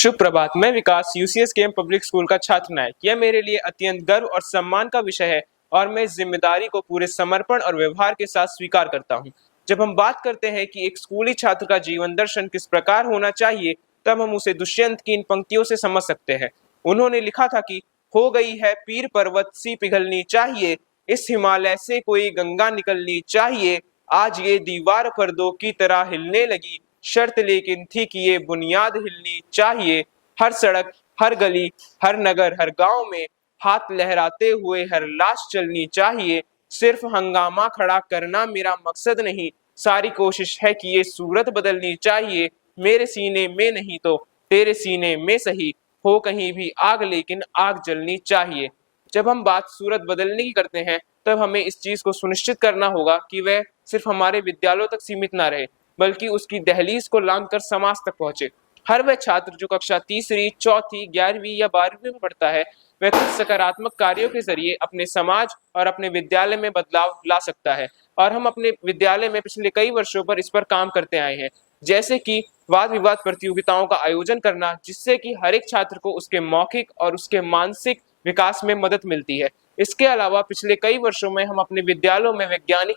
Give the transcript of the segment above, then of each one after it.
शुभ प्रभात। मैं विकास UCS KM public school का छात्र नायक। यह मेरे लिए अत्यंत गर्व और सम्मान का विषय है और मैं इस जिम्मेदारी को पूरे समर्पण और व्यवहार के साथ स्वीकार करता हूँ। जब हम बात करते हैं कि एक स्कूली छात्र का जीवन दर्शन किस प्रकार होना चाहिए, तब हम उसे दुष्यंत की इन पंक्तियों से समझ सकते हैं। उन्होंने लिखा था कि हो गई है पीर पर्वत सी पिघलनी चाहिए, इस हिमालय से कोई गंगा निकलनी चाहिए, आज ये दीवार पर्दों की तरह हिलने लगी, शर्त लेकिन थी कि ये बुनियाद हिलनी चाहिए। हर सड़क, हर गली, हर नगर, हर गांव में हाथ लहराते हुए हर लाश चलनी चाहिए। सिर्फ हंगामा खड़ा करना मेरा मकसद नहीं, सारी कोशिश है कि ये सूरत बदलनी चाहिए। मेरे सीने में नहीं तो तेरे सीने में सही, हो कहीं भी आग लेकिन आग जलनी चाहिए। जब हम बात सूरत बदलने की करते हैं, तब हमें इस चीज को सुनिश्चित करना होगा कि वह सिर्फ हमारे विद्यालयों तक सीमित ना रहे, बल्कि उसकी दहलीज को लांघकर समाज तक पहुंचे। हर वह छात्र जो कक्षा तीसरी, चौथी, 11वीं या 12वीं में पढ़ता है, वह कुछ सकारात्मक कार्यों के जरिए अपने समाज और अपने विद्यालय में बदलाव ला सकता है। और हम अपने विद्यालय में पिछले कई वर्षों पर इस पर काम करते आए हैं, जैसे कि वाद विवाद प्रतियोगिताओं का आयोजन करना, जिससे कि हर एक छात्र को उसके मौखिक और उसके मानसिक विकास में मदद मिलती है। इसके अलावा पिछले कई वर्षों में हम अपने विद्यालयों में वैज्ञानिक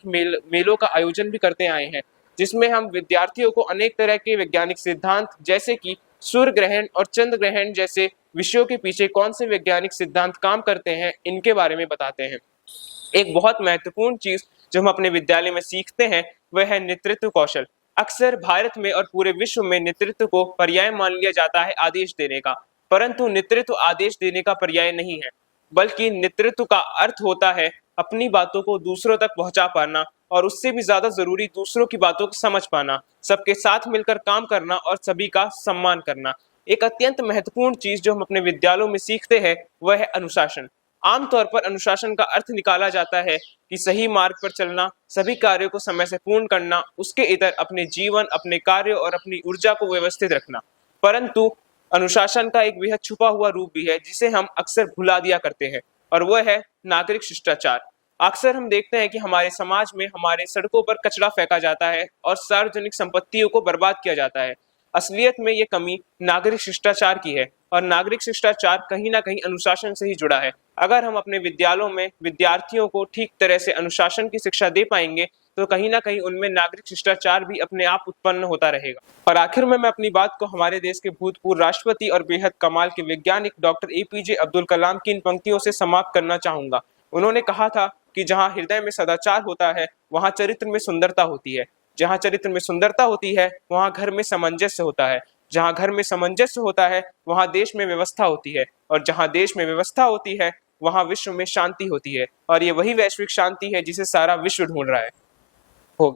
मेलों का आयोजन भी करते आए हैं, जिसमें हम विद्यार्थियों को अनेक तरह के वैज्ञानिक सिद्धांत, जैसे कि सूर्य ग्रहण और चंद्र ग्रहण जैसे विषयों के पीछे कौन से वैज्ञानिक सिद्धांत काम करते हैं, इनके बारे में बताते हैं। एक बहुत महत्वपूर्ण चीज जो हम अपने विद्यालय में सीखते हैं, वह है नेतृत्व कौशल। अक्सर भारत में और पूरे विश्व में नेतृत्व को पर्याय मान लिया जाता है आदेश देने का, परंतु नेतृत्व आदेश देने का पर्याय नहीं है, बल्कि नेतृत्व का अर्थ होता है अपनी बातों को दूसरों तक पहुंचा पाना, और उससे भी ज्यादा जरूरी दूसरों की बातों को समझ पाना, सबके साथ मिलकर काम करना और सभी का सम्मान करना। एक अत्यंत महत्वपूर्ण चीज जो हम अपने विद्यालयों में सीखते हैं, वह है अनुशासन। आमतौर पर अनुशासन का अर्थ निकाला जाता है कि सही मार्ग पर चलना, सभी कार्यों को समय से पूर्ण करना, उसके इतर अपने जीवन, अपने कार्य और अपनी ऊर्जा को व्यवस्थित रखना। परंतु अनुशासन का एक बेहद छुपा हुआ रूप भी है, जिसे हम अक्सर भुला दिया करते हैं, और वह है नागरिक शिष्टाचार। अक्सर हम देखते हैं कि हमारे समाज में हमारे सड़कों पर कचरा फेंका जाता है और सार्वजनिक संपत्तियों को बर्बाद किया जाता है। असलियत में ये कमी नागरिक शिष्टाचार की है, और नागरिक शिष्टाचार कहीं ना कहीं अनुशासन से ही जुड़ा है। अगर हम अपने विद्यालयों में विद्यार्थियों को ठीक तरह से अनुशासन की शिक्षा दे पाएंगे, तो कहीं ना कहीं उनमें नागरिक शिष्टाचार भी अपने आप उत्पन्न होता रहेगा। और आखिर में मैं अपनी बात को हमारे देश के भूतपूर्व राष्ट्रपति और बेहद कमाल के वैज्ञानिक डॉक्टर एपीजे अब्दुल कलाम की इन पंक्तियों से समाप्त करना चाहूंगा। उन्होंने कहा था कि जहां हृदय में सदाचार होता है, वहां चरित्र में सुंदरता होती है। जहां चरित्र में सुंदरता होती है, वहां घर में सामंजस्य होता है। जहां घर में सामंजस्य होता है, वहां देश में व्यवस्था होती है। और जहां देश में व्यवस्था होती है, वहां विश्व में शांति होती है। और ये वही वैश्विक शांति है जिसे सारा विश्व ढूंढ रहा है। हो